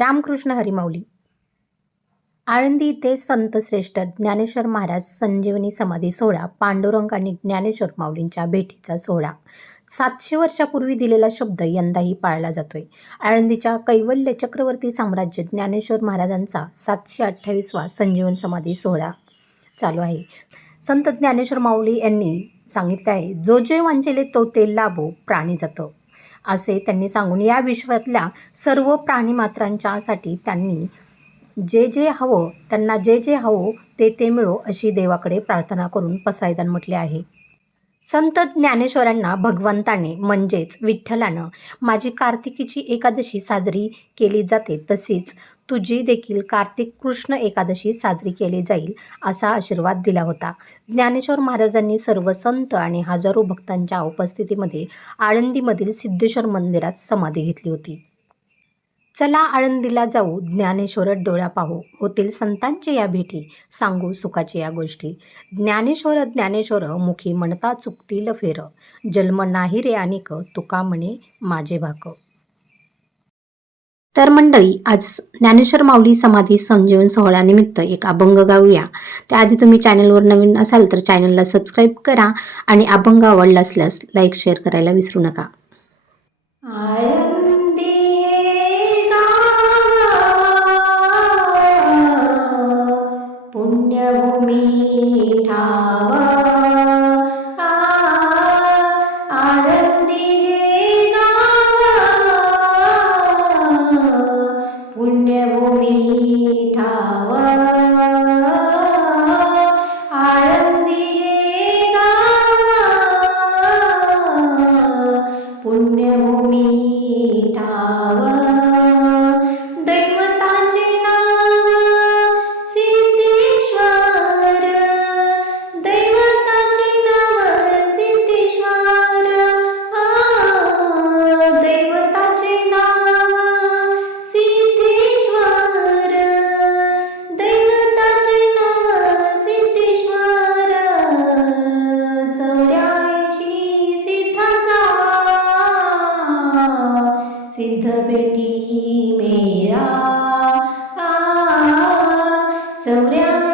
रामकृष्ण हरिमाऊली. आळंदी ते संत श्रेष्ठ ज्ञानेश्वर महाराज संजीवनी समाधी सोहळा पांडुरंग आणि ज्ञानेश्वर माऊलींच्या भेटीचा सोहळा. सातशे वर्षापूर्वी दिलेला शब्द यंदाही पाळला जातोय. आळंदीच्या कैवल्य चक्रवर्ती साम्राज्य ज्ञानेश्वर महाराजांचा सातशे अठ्ठावीसवा संजीवन समाधी सोहळा चालू आहे. संत ज्ञानेश्वर माऊली यांनी सांगितले आहे जो जे वांचेले तो ते लाभो प्राणी जातं. असे त्यांनी सांगून या विश्वातल्या सर्व प्राणीमात्रांच्यासाठी त्यांनी जे जे हवं त्यांना जे जे हवं ते ते मिळो अशी देवाकडे प्रार्थना करून पसायदान म्हटले आहे. संत ज्ञानेश्वरांना भगवंताने म्हणजेच विठ्ठलानं माझी कार्तिकीची एकादशी साजरी केली जाते तशीच तुझी देखील कार्तिक कृष्ण एकादशी साजरी केली जाईल असा आशीर्वाद दिला होता. ज्ञानेश्वर महाराजांनी सर्व संत आणि हजारो भक्तांच्या उपस्थितीमध्ये आळंदीमधील सिद्धेश्वर मंदिरात समाधी घेतली होती. चला आळंदीला जाऊ ज्ञानेश्वर डोळा पाहू होतील संतांची या भेटी सांगू सुखाची या गोष्टी. ज्ञानेश्वर ज्ञानेश्वर मुखी म्हणता चुकतील फेर. जन्म नाही रे अनेक तुका म्हणे माझे भाक. तर मंडळी आज ज्ञानेश्वर माऊली समाधी संजीवन सोहळ्यानिमित्त एक अभंग गाऊया. त्याआधी तुम्ही चॅनलवर नवीन असाल तर चॅनलला सबस्क्राईब करा आणि अभंग आवडला असल्यास लाईक शेअर करायला विसरू नका. पुण्यभूमी ठावा. सिद्ध बेटी मेरा. चौऱ्या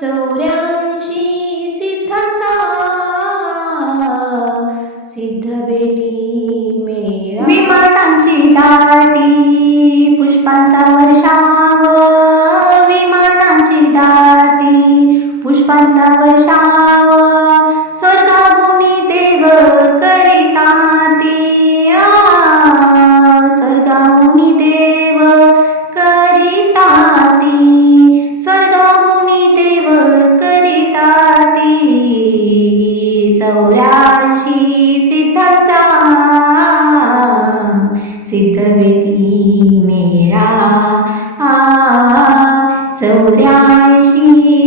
चौऱ्याऐंशी सिद्धाचा. सिद्ध बेटी मेळा विमानांची दाटी पुष्पांचा चौऱ्याऐंशी सिद्धाचा सिद्ध